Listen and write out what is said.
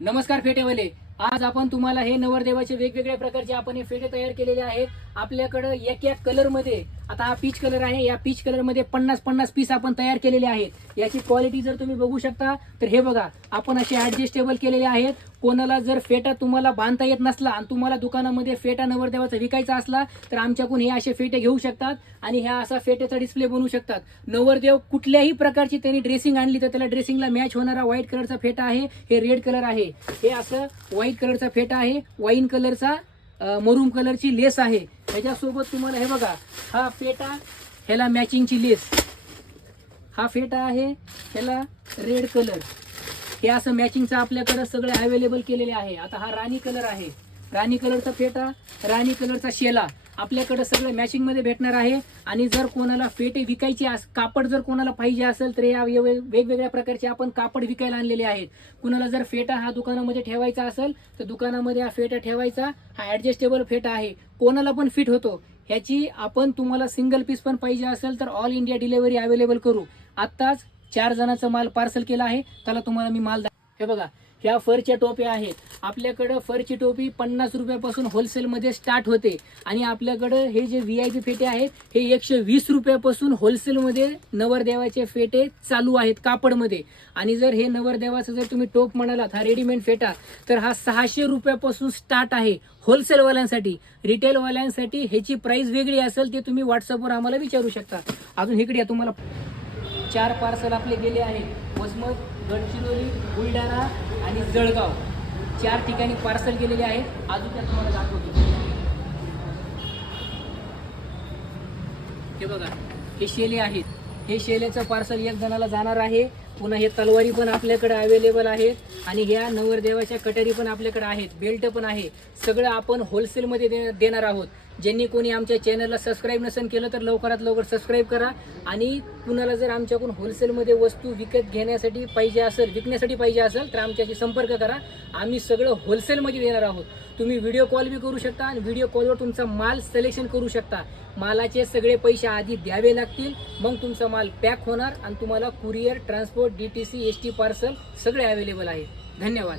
नमस्कार फेटेवाले. आज आपण तुम्हाला हे नवरदेवाचे वेगवेगळ्या प्रकारचे आपण हे फेटे तयार केलेले आहेत. आपल्याकडे एक एक कलर मध्ये, आता हा पीच कलर आहे, या पीच कलर मध्ये 50-50 पीस आपण तयार केलेले आहेत. याची क्वालिटी जर तुम्ही बघू शकता तर हे बघा, आपण असे ऍडजस्टेबल केलेले आहेत. कोणाला जर फेटा तुम्हाला बांधता येत नसला आणि तुम्हाला दुकानामध्ये फेटा नवरदेवाचा विकायचा असला तर आमच्याकडून हे असे फेटे घेऊ शकतात आणि ह्या असा फेट्याचा डिस्प्ले बनवू शकतात. नवरदेव कुठल्याही प्रकारची त्यांनी ड्रेसिंग आणली तर त्याला ड्रेसिंगला मॅच होणारा व्हाईट कलरचा फेटा आहे. हे रेड कलर आहे, हे असं व्हाईट कलरचा फेटा आहे, वाईन कलरचा मरूम कलरची लेस आहे. ह्याच्यासोबत तुम्हाला हे बघा, हा फेटा ह्याला मॅचिंगची लेस, हा फेटा आहे ह्याला रेड कलर, हे असं मॅचिंगचं आपल्याकडे सगळे अवेलेबल केलेले आहे. आता हा राणी कलर आहे, राणी कलरचा फेटा, राणी कलरचा शेला आपल्याकडे सगळं मॅचिंग मध्ये भेटणार आहे. आणि जर कोणाला फेटे विकायचे कापड जर कोणाला पाहिजे असेल तर या वेगवेगळ्या प्रकारचे आपण कापड विकायला आणलेले आहेत. कुणाला जर फेटा हा दुकानामध्ये ठेवायचा असेल तर दुकानामध्ये हा फेटा ठेवायचा. हा ऍडजस्टेबल फेटा आहे, कोणाला पण फिट होतो. ह्याची आपण तुम्हाला सिंगल पीस पण पाहिजे असेल तर ऑल इंडिया डिलिव्हरी अवेलेबल करू. आत्ताच 4 जणांचा माल पार्सल केला आहे, त्याला तुम्हाला मी माल हे बघा, ह्या फरच्या टोप्या आहेत. आपल्याकडं फरची टोपी 50 रुपयापासून होलसेलमध्ये स्टार्ट होते आणि आपल्याकडं हे जे VIP फेटे आहेत हे 120 रुपयापासून होलसेलमध्ये नवरदेवाचे फेटे चालू आहेत कापडमध्ये. आणि जर हे नवरदेवाचं जर तुम्ही टोप म्हणालात, हा रेडीमेड फेटा, तर हा 600 रुपयापासून स्टार्ट आहे होलसेलवाल्यांसाठी. रिटेलवाल्यांसाठी ह्याची प्राइस वेगळी असेल, ते तुम्ही व्हॉट्सअपवर आम्हाला विचारू शकता. अजून इकडे तुम्हाला 4 पार्सल आपले गेले आहेत. वसमत, गडचिरोली, बुलढाणा आणि जळगाव 4 ठिकाणी पार्सल गेलेले आहेत. अजून त्या तुम्हाला दाखवतो. हे बघा, हे शेले आहेत. हे शेलेचं पार्सल 1 जणाला जाणार आहे. पुन्हा हे तलवारी पण आपल्याकडे अवेलेबल आहेत आणि ह्या नवरदेवाच्या कटरी पण आपल्याकडे आहेत, बेल्ट पण आहे. सगळं आपण होलसेलमध्ये देणार आहोत. ज्यांनी कोणी आमच्या चॅनलला सबस्क्राईब नसेल केलं तर लवकरात लवकर सबस्क्राईब करा. आणि कुणाला जर आमच्याकडून होलसेलमध्ये वस्तू विकण्यासाठी पाहिजे असेल तर आमच्याशी संपर्क करा. आम्ही सगळं होलसेलमध्ये देणार आहोत. तुम्ही व्हिडिओ कॉल बी करू शकता आणि व्हिडिओ कॉलवर तुमचा माल सिलेक्शन करू शकता. मालाचे सगळे पैसे आधी द्यावे लागतील, मग तुमचा माल पॅक होणार आणि तुम्हाला courier, transport, DTC, ST parcel सगळे अवेलेबल आहे. धन्यवाद.